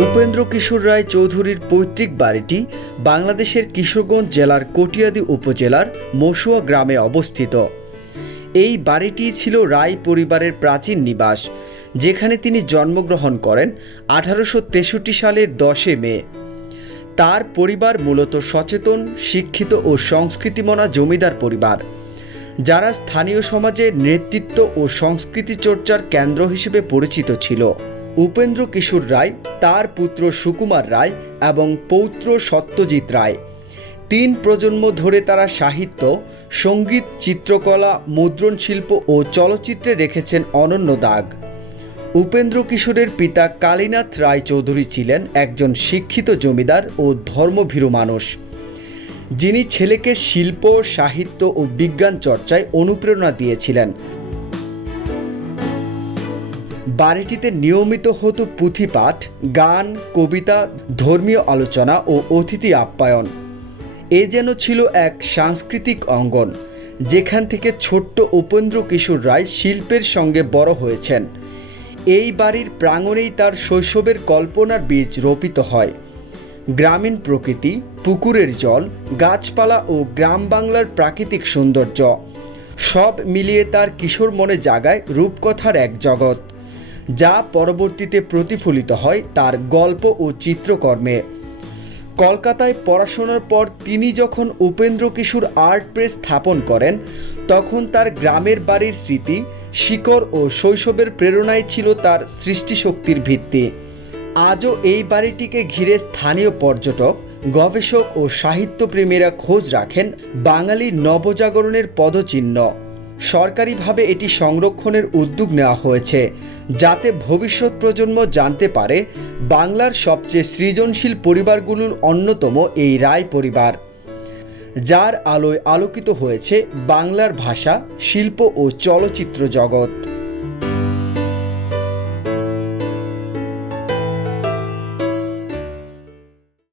উপেন্দ্র কিশোর রায় চৌধুরীর পৈতৃক বাড়িটি বাংলাদেশের কিশোরগঞ্জ জেলার কটিয়াদী উপজেলার মসুয়া গ্রামে অবস্থিত। এই বাড়িটি ছিল রায় পরিবারের প্রাচীন নিবাস, যেখানে তিনি জন্মগ্রহণ করেন 1863 সালের 10 মে। তার পরিবার মূলত সচেতন, শিক্ষিত ও সংস্কৃতিমনা জমিদার পরিবার, যারা স্থানীয় সমাজে নেতৃত্ব ও সংস্কৃতি চর্চার কেন্দ্র হিসেবে পরিচিত ছিল। উপেন্দ্র কিশোর রায়, তার পুত্র সুকুমার রায় এবং পৌত্র সত্যজিৎ রায়, 3 প্রজন্ম ধরে তারা সাহিত্য, সঙ্গীত, চিত্রকলা, মুদ্রণ শিল্প ও চলচ্চিত্রে রেখেছেন অনন্য দাগ। উপেন্দ্র কিশোরের পিতা কালীনাথ রায় চৌধুরী ছিলেন একজন শিক্ষিত জমিদার ও ধর্মভীরু মানুষ, যিনি ছেলেকে শিল্প, সাহিত্য ও বিজ্ঞান চর্চায় অনুপ্রেরণা দিয়েছিলেন। বাড়িটিতে নিয়মিত হতো পুঁথিপাঠ, গান, কবিতা, ধর্মীয় আলোচনা ও অতিথি আপ্যায়ন। এ যেন ছিল এক সাংস্কৃতিক অঙ্গন, যেখান থেকে ছোট্ট উপেন্দ্র কিশোর রায় শিল্পের সঙ্গে বড় হয়েছেন। এই বাড়ির প্রাঙ্গণেই তার শৈশবের কল্পনার বীজ রোপিত হয়। গ্রামীণ প্রকৃতি, পুকুরের জল, গাছপালা ও গ্রাম বাংলার প্রাকৃতিক সৌন্দর্য সব মিলিয়ে তার কিশোর মনে জাগায় রূপকথার এক জগৎ, যা পরবর্তীতে প্রতিফলিত হয় তার গল্প ও চিত্রকর্মে। কলকাতায় পড়াশোনার পর তিনি যখন উপেন্দ্র কিশোর আর্ট প্রেস স্থাপন করেন, তখন তার গ্রামের বাড়ির স্মৃতি, শিকড় ও শৈশবের প্রেরণাই ছিল তার সৃষ্টিশক্তির ভিত্তি। আজও এই বাড়িটিকে ঘিরে স্থানীয় পর্যটক, গবেষক ও সাহিত্যপ্রেমীরা খোঁজ রাখেন বাঙালি নবজাগরণের পদচিহ্ন। সরকারিভাবে এটি সংরক্ষণের উদ্যোগ নেওয়া হয়েছে, যাতে ভবিষ্যৎ প্রজন্ম জানতে পারে বাংলার সবচেয়ে সৃজনশীল পরিবারগুলোর অন্যতম এই রায় পরিবার, যার আলোয় আলোকিত হয়েছে বাংলার ভাষা, শিল্প ও চলচ্চিত্র জগৎ।